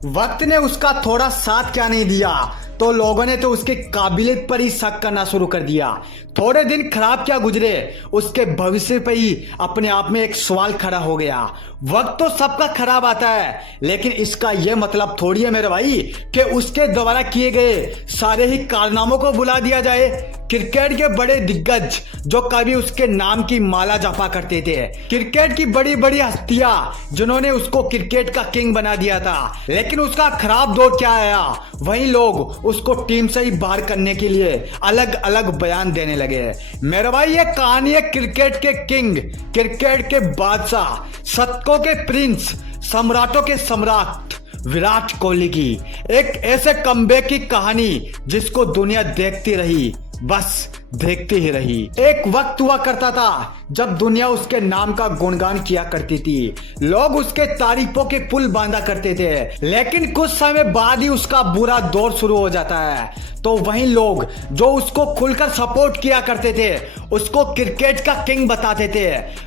वक्त ने उसका थोड़ा साथ क्या नहीं दिया तो लोगों ने तो उसके काबिलियत पर ही शक करना शुरू कर दिया। थोड़े दिन खराब क्या गुजरे, उसके भविष्य पर ही अपने आप में एक सवाल खड़ा हो गया। वक्त तो सबका खराब आता है, लेकिन इसका यह मतलब थोड़ी है मेरे भाई कि उसके द्वारा किए गए सारे ही कारनामों को बुला दिया जाए। क्रिकेट के बड़े दिग्गज जो कभी उसके नाम की माला जपा करते थे, क्रिकेट की बड़ी बड़ी हस्तियां जिन्होंने उसको क्रिकेट का किंग बना दिया था, लेकिन उसका खराब दौर क्या आया, वही लोग उसको टीम से ही बाहर करने के लिए अलग अलग बयान देने लगे। मेरे भाई ये कहानी है क्रिकेट के किंग, क्रिकेट के बादशाह, शतकों के प्रिंस, सम्राटों के सम्राट विराट कोहली की। एक ऐसे कमबैक की कहानी जिसको दुनिया देखती रही, बस देखती ही रही। एक वक्त हुआ करता था जब दुनिया उसके नाम का गुणगान किया करती थी, लोग उसके तारीफों के पुल बांधा करते थे, लेकिन कुछ समय बाद ही उसका बुरा दौर शुरू हो जाता है। तो वही लोग जो उसको खुलकर सपोर्ट किया करते थे, उसको क्रिकेट का किंग बताते थे,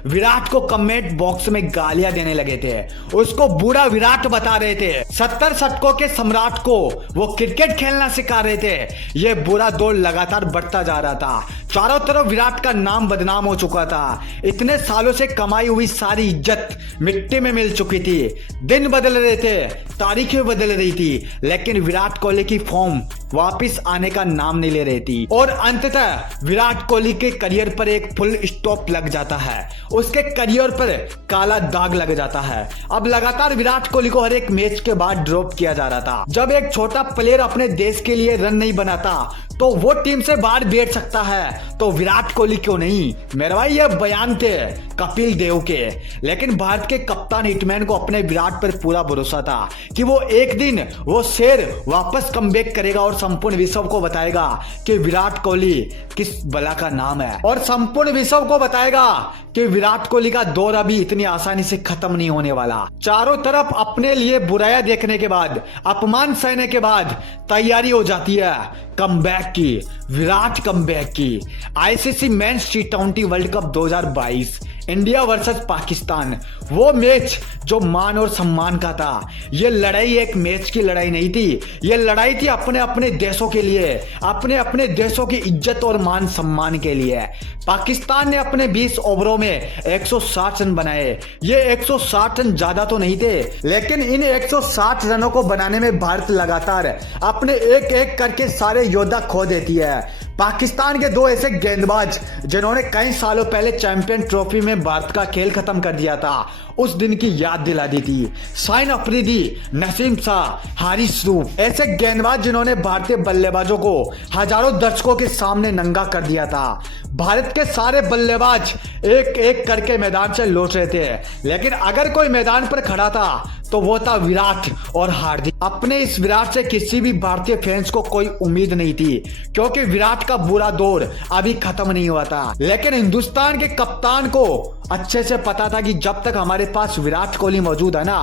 विराट को कमेंट बॉक्स में गालियां देने लगे थे, उसको बुरा विराट बता रहे थे। 70 शतकों के सम्राट को वो क्रिकेट खेलना सिखा रहे थे। ये बुरा दौर लगातार बढ़ता जा रहा था। चारों तरफ विराट का नाम बदनाम हो चुका था। इतने सालों से कमाई हुई सारी इज्जत मिट्टी में मिल चुकी थी। दिन बदल रहे थे, तारीखें बदल रही थी, लेकिन विराट कोहली की फॉर्म वापस आने का नाम नहीं ले रही थी। और अंततः विराट कोहली के करियर पर एक फुल स्टॉप लग जाता है, उसके करियर पर काला दाग लग जाता है। अब लगातार विराट कोहली को हर एक मैच के बाद ड्रॉप किया जा रहा था। जब एक छोटा प्लेयर अपने देश के लिए रन नहीं बनाता तो वो टीम से बाहर बैठ सकता है, तो विराट कोहली क्यों नहीं। मेरे भाई ये बयान थे कपिल देव के, लेकिन भारत के कप्तान हिटमैन को अपने विराट पर पूरा भरोसा था कि वो एक दिन वो शेर वापस कमबैक करेगा और संपूर्ण विश्व को बताएगा कि विराट कोहली किस बला का नाम है, और संपूर्ण विश्व को बताएगा कि विराट कोहली का दौर अभी इतनी आसानी से खत्म नहीं होने वाला। चारों तरफ अपने लिए बुराइयां देखने के बाद, अपमान सहने के बाद तैयारी हो जाती है कमबैक की, विराट कमबैक की। आईसीसी मेंस टी20 World Cup 2022 India versus Pakistan, वो मैच जो मान और सम्मान का था। ये लड़ाई एक मैच की लड़ाई नहीं थी, ये लड़ाई थी अपने अपने देशों के लिए, अपने अपने देशों की इज्जत और मान सम्मान के लिए। पाकिस्तान ने अपने 20 ओवरों में 160 रन बनाए। ये 160 रन ज्यादा तो नहीं थे, लेकिन इन 160 रनों को बनाने में भारत लगातार अपने एक एक करके सारे योद्धा खो देती है। पाकिस्तान के दो ऐसे गेंदबाज जिन्होंने कई सालों पहले चैंपियन ट्रॉफी में भारत का खेल खत्म कर दिया था, उस दिन की याद दिला दी थी। शाहिन अफरीदी, नसीम शाह, हारिस रूफ, ऐसे गेंदबाज जिन्होंने भारतीय बल्लेबाजों को हजारों दर्शकों के सामने नंगा कर दिया था। भारत के सारे बल्लेबाज एक एक करके मैदान से लौट रहे थे, लेकिन अगर कोई मैदान पर खड़ा था तो वो था विराट और हार्दिक। अपने इस विराट से किसी भी भारतीय फैंस को कोई उम्मीद नहीं थी, क्योंकि विराट का बुरा दौर अभी खत्म नहीं हुआ था। लेकिन हिंदुस्तान के कप्तान को अच्छे से पता था कि जब तक हमारे पास विराट कोहली मौजूद है ना,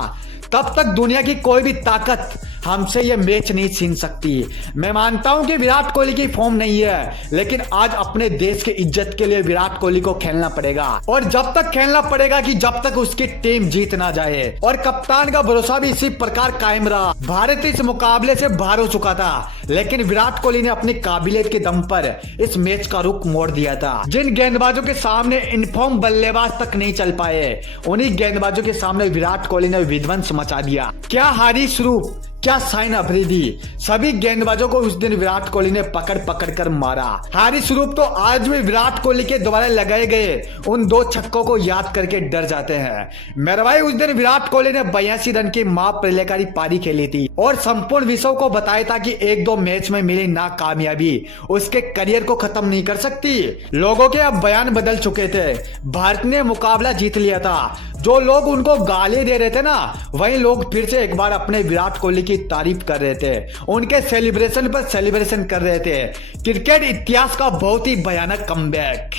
तब तक दुनिया की कोई भी ताकत हमसे ये मैच नहीं छीन सकती। मैं मानता हूं कि विराट कोहली की फॉर्म नहीं है, लेकिन आज अपने देश की इज्जत के लिए विराट कोहली को खेलना पड़ेगा, और जब तक खेलना पड़ेगा कि जब तक उसकी टीम जीत ना जाए। और कप्तान का भरोसा भी इसी प्रकार कायम रहा। भारत इस मुकाबले से बाहर हो चुका था, लेकिन विराट कोहली ने अपनी काबिलियत के दम पर इस मैच का रुख मोड़ दिया था। जिन गेंदबाजों के सामने इनफॉर्म बल्लेबाज तक नहीं चल पाए, उन्हीं गेंदबाजों के सामने विराट कोहली ने विध्वंस मचा दिया। क्या हारिस रूफ, क्या शाहिन अफरीदी, सभी गेंदबाजों को उस दिन विराट कोहली ने पकड़ पकड़ कर मारा। हारिस रूफ तो आज भी विराट कोहली के द्वारा लगाए गए उन 2 छक्कों को याद करके डर जाते हैं। मेरे भाई उस दिन विराट कोहली ने 82 रन की प्रलयकारी पारी खेली थी, और संपूर्ण विश्व को बताया था कि 1-2 मैच में मिली नाकामयाबी उसके करियर को खत्म नहीं कर सकती। लोगों के अब बयान बदल चुके थे। भारत ने मुकाबला जीत लिया था। जो लोग उनको गाली दे रहे थे ना, वही लोग फिर से एक बार अपने विराट कोहली की तारीफ कर रहे थे, उनके सेलिब्रेशन पर सेलिब्रेशन कर रहे थे। क्रिकेट इतिहास का बहुत ही भयानक कमबैक।